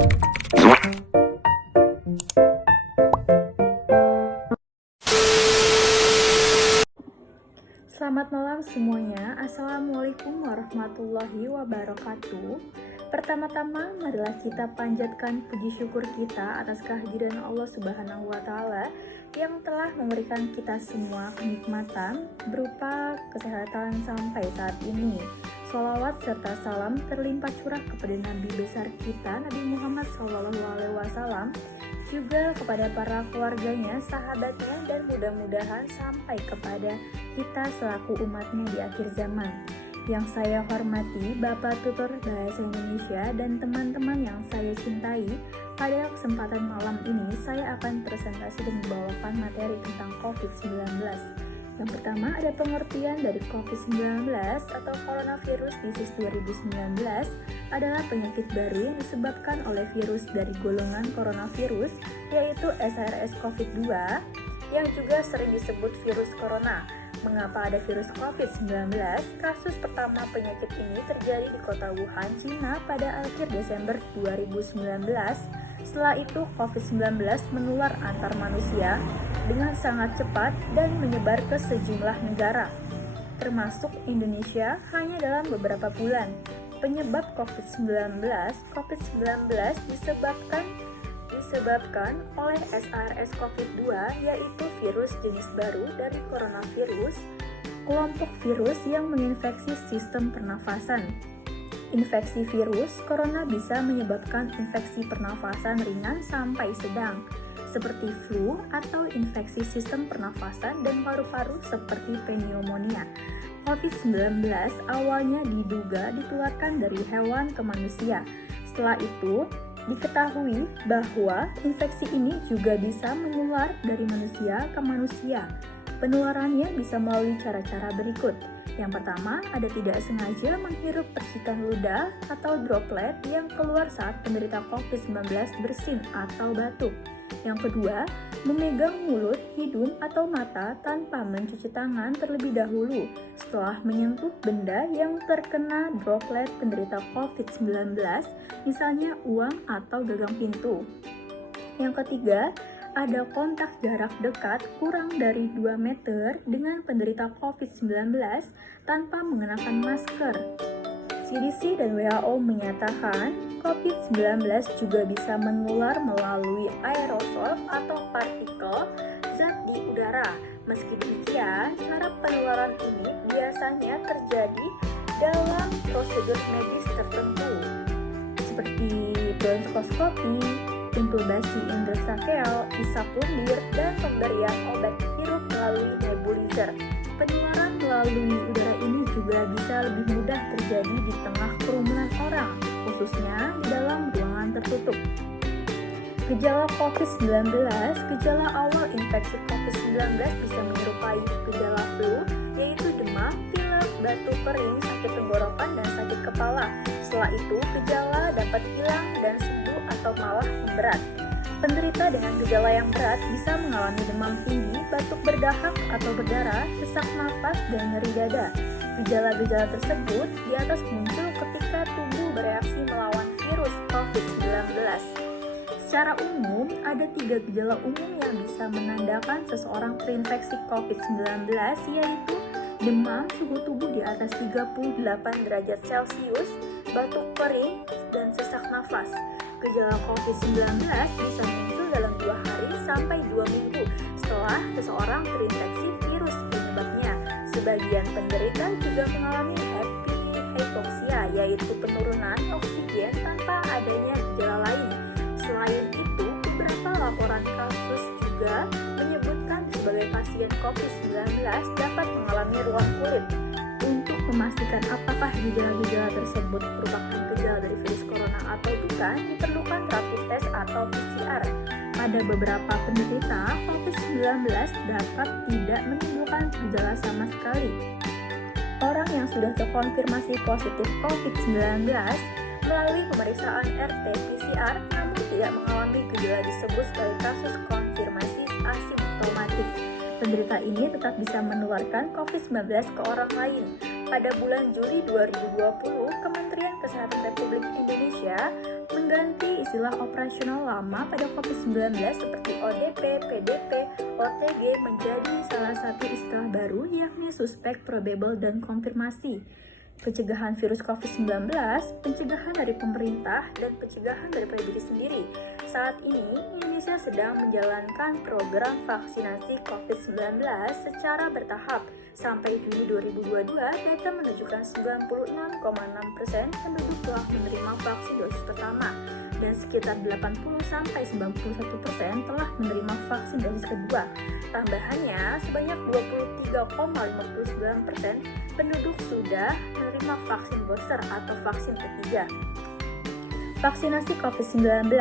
Selamat malam semuanya. Assalamualaikum warahmatullahi wabarakatuh. Pertama-tama, marilah kita panjatkan puji syukur kita atas kehadiran Allah Subhanahu wa Ta'ala yang telah memberikan kita semua kenikmatan berupa kesehatan sampai saat ini. Sholawat serta salam terlimpah curah kepada Nabi besar kita, Nabi Muhammad SAW, juga kepada para keluarganya, sahabatnya, dan mudah-mudahan sampai kepada kita selaku umatnya di akhir zaman. Yang saya hormati Bapak Tutor Bahasa Indonesia dan teman-teman yang saya cintai, pada kesempatan malam ini saya akan presentasi dan membawakan materi tentang COVID-19. Yang pertama ada pengertian dari COVID-19 atau Coronavirus Disease 2019 adalah penyakit baru yang disebabkan oleh virus dari golongan coronavirus, yaitu SARS-CoV-2 yang juga sering disebut virus corona. Mengapa ada virus COVID-19? Kasus pertama penyakit ini terjadi di kota Wuhan, Cina pada akhir Desember 2019. Setelah itu COVID-19 menular antar manusia dengan sangat cepat dan menyebar ke sejumlah negara, termasuk Indonesia hanya dalam beberapa bulan. Penyebab COVID-19 disebabkan oleh SARS-CoV-2, yaitu virus jenis baru dari coronavirus, kelompok virus yang menginfeksi sistem pernafasan. Infeksi virus corona bisa menyebabkan infeksi pernafasan ringan sampai sedang, seperti flu atau infeksi sistem pernafasan dan paru-paru seperti pneumonia. COVID-19 awalnya diduga ditularkan dari hewan ke manusia. Setelah itu, diketahui bahwa infeksi ini juga bisa menular dari manusia ke manusia. Penularannya bisa melalui cara-cara berikut. Yang pertama, ada tidak sengaja menghirup percikan ludah atau droplet yang keluar saat penderita COVID-19 bersin atau batuk. Yang kedua, memegang mulut, hidung, atau mata tanpa mencuci tangan terlebih dahulu setelah menyentuh benda yang terkena droplet penderita COVID-19, misalnya uang atau gagang pintu. Yang ketiga, ada kontak jarak dekat kurang dari 2 meter dengan penderita COVID-19 tanpa mengenakan masker. CDC dan WHO menyatakan COVID-19 juga bisa menular melalui aerosol atau partikel zat di udara. Meski demikian, cara penularan ini biasanya terjadi dalam prosedur medis tertentu, seperti bronkoskopi, intubasi endotrakeal, isap lendir, dan pemberian obat hirup melalui nebulizer. Penularan melalui udara ini juga bisa lebih mudah terjadi di tengah kerumunan orang, khususnya di dalam ruangan tertutup. Gejala COVID-19, gejala awal infeksi COVID-19 bisa menyerupai gejala flu, yaitu demam, pilek, batuk kering, sakit tenggorokan, dan sakit kepala. Setelah itu, gejala dapat hilang dan sembuh atau malah memberat. Penderita dengan gejala yang berat bisa mengalami demam tinggi, batuk berdahak atau berdarah, sesak napas, dan nyeri dada. Gejala-gejala tersebut di atas muncul ketika tubuh bereaksi melawan virus COVID-19. Secara umum, ada 3 gejala umum yang bisa menandakan seseorang terinfeksi COVID-19, yaitu demam suhu tubuh di atas 38 derajat Celcius, batuk kering, dan sesak nafas. Gejala COVID-19 bisa muncul dalam 2 hari sampai 2 minggu setelah seseorang terinfeksi virus penyebabnya. Sebagian penderita juga mengalami hypoxia, yaitu penurunan oksigen tanpa adanya gejala lain. Selain itu, beberapa laporan kasus juga menyebutkan sebagai pasien COVID-19 dapat mengalami ruam kulit. Untuk memastikan apakah gejala-gejala tersebut merupakan gejala dari virus corona atau bukan, diperlukan rapid test atau PCR. Pada beberapa penderita, COVID-19 dapat tidak menimbulkan gejala sama sekali. Orang yang sudah terkonfirmasi positif COVID-19 melalui pemeriksaan RT-PCR namun tidak mengalami gejala disebut sebagai kasus konfirmasi asimptomatik. Penderita ini tetap bisa menularkan COVID-19 ke orang lain. Pada bulan Juli 2020, Kementerian Kesehatan Republik Indonesia mengganti istilah operasional lama pada COVID-19 seperti ODP, PDP, OTG menjadi salah satu istilah baru yakni suspek, probable, dan konfirmasi. Pencegahan virus COVID-19, pencegahan dari pemerintah, dan pencegahan daripada diri sendiri. Saat ini, Indonesia sedang menjalankan program vaksinasi COVID-19 secara bertahap. Sampai Juni 2022, data menunjukkan 96,6% penduduk telah menerima vaksin dosis pertama, dan sekitar 80-91% telah menerima vaksin dosis kedua. Tambahannya, sebanyak 23,59% penduduk sudah menerima vaksin booster atau vaksin ketiga. Vaksinasi COVID-19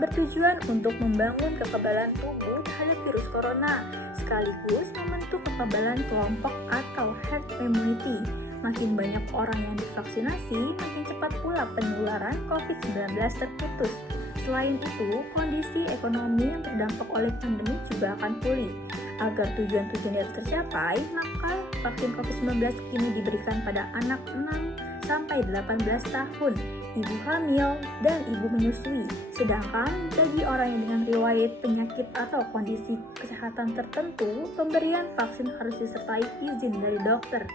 bertujuan untuk membangun kekebalan tubuh terhadap virus corona, sekaligus membentuk kekebalan kelompok atau herd immunity. Makin banyak orang yang divaksinasi, makin cepat pula penularan COVID-19 terputus. Selain itu, kondisi ekonomi yang terdampak oleh pandemi juga akan pulih. Agar tujuan-tujuan itu tercapai, maka vaksin COVID-19 ini diberikan pada anak 6-18 tahun, ibu hamil, dan ibu menyusui. Sedangkan bagi orang yang dengan riwayat penyakit atau kondisi kesehatan tertentu, pemberian vaksin harus disertai izin dari dokter.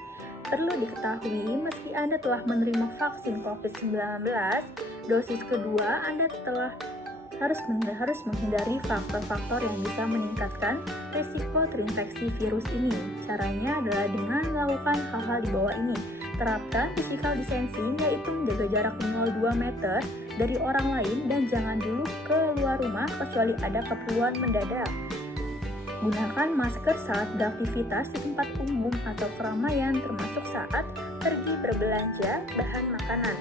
Perlu diketahui, meski Anda telah menerima vaksin COVID-19, dosis kedua Anda harus menghindari faktor-faktor yang bisa meningkatkan risiko terinfeksi virus ini. Caranya adalah dengan melakukan hal-hal di bawah ini. Terapkan physical distancing, yaitu menjaga jarak minimal 2 meter dari orang lain dan jangan dulu keluar rumah kecuali ada keperluan mendadak. Gunakan masker saat beraktivitas di tempat umum atau keramaian, termasuk saat pergi berbelanja bahan makanan.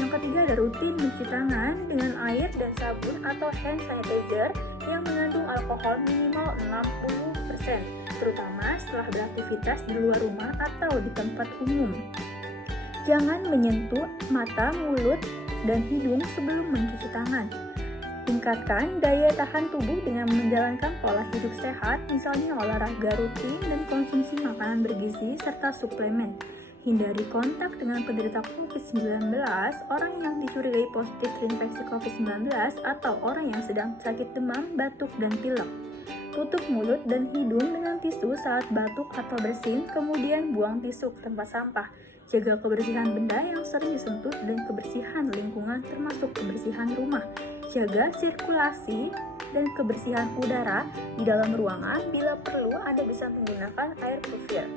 Yang ketiga ada rutin mencuci tangan dengan air dan sabun atau hand sanitizer yang mengandung alkohol minimal 60%, terutama setelah beraktivitas di luar rumah atau di tempat umum. Jangan menyentuh mata, mulut, dan hidung sebelum mencuci tangan. Tingkatkan daya tahan tubuh dengan menjalankan pola hidup sehat, misalnya olahraga rutin dan konsumsi makanan bergizi serta suplemen. Hindari kontak dengan penderita COVID-19, orang yang dicurigai positif terinfeksi COVID-19, atau orang yang sedang sakit demam, batuk, dan pilek. Tutup mulut dan hidung dengan tisu saat batuk atau bersin, kemudian buang tisu ke tempat sampah. Jaga kebersihan benda yang sering disentuh dan kebersihan lingkungan termasuk kebersihan rumah. Jaga sirkulasi dan kebersihan udara di dalam ruangan. Bila perlu, Anda bisa menggunakan air purifier.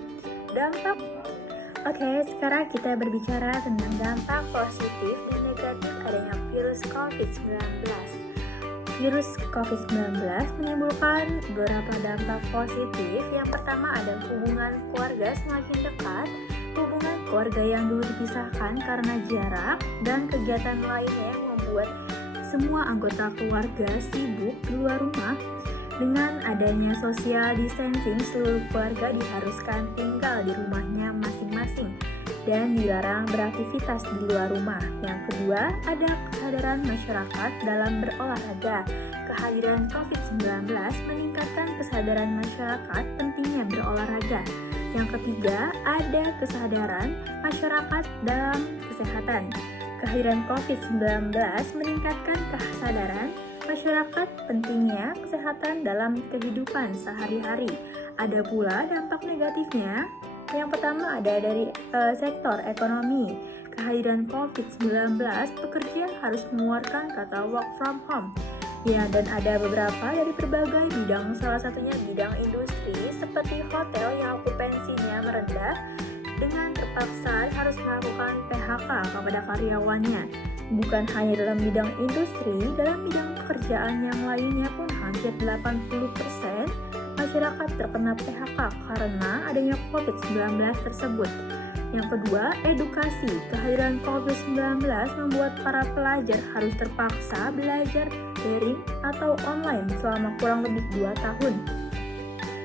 Oke, sekarang kita berbicara tentang dampak positif dan negatif adanya virus COVID-19. Virus COVID-19 menimbulkan beberapa dampak positif. Yang pertama ada hubungan keluarga semakin dekat, hubungan keluarga yang dulu dipisahkan karena jarak, dan kegiatan lainnya yang membuat semua anggota keluarga sibuk di luar rumah. Dengan adanya social distancing, seluruh keluarga diharuskan tinggal di rumahnya masing-masing dan dilarang beraktivitas di luar rumah. Yang kedua, ada kesadaran masyarakat dalam berolahraga. Kehadiran COVID-19 meningkatkan kesadaran masyarakat pentingnya berolahraga. Yang ketiga, ada kesadaran masyarakat dalam kesehatan. Kehadiran COVID-19 meningkatkan kesadaran masyarakat pentingnya kesehatan dalam kehidupan sehari-hari. Ada pula dampak negatifnya. Yang pertama ada dari sektor ekonomi. Kehadiran COVID-19, pekerja harus mengeluarkan kata work from home. Ya, dan ada beberapa dari berbagai bidang, salah satunya bidang industri seperti hotel yang okupansinya merendah dengan terpaksa harus melakukan PHK kepada karyawannya. Bukan hanya dalam bidang industri, dalam bidang pekerjaan yang lainnya pun hampir 80% masyarakat terkena PHK karena adanya COVID-19 tersebut. Yang kedua, edukasi. Kehadiran COVID-19 membuat para pelajar harus terpaksa belajar daring atau online selama kurang lebih 2 tahun.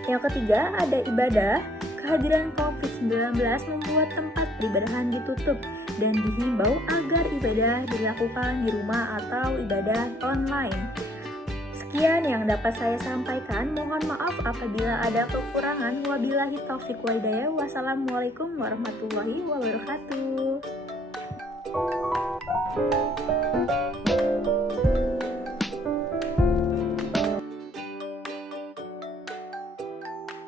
Yang ketiga, ada ibadah. Kehadiran COVID-19 membuat tempat peribadahan ditutup dan dihimbau agar ibadah dilakukan di rumah atau ibadah online. Sekian yang dapat saya sampaikan. Mohon maaf apabila ada kekurangan. Wabillahi taufiq wal hidayah. Wassalamualaikum warahmatullahi wabarakatuh.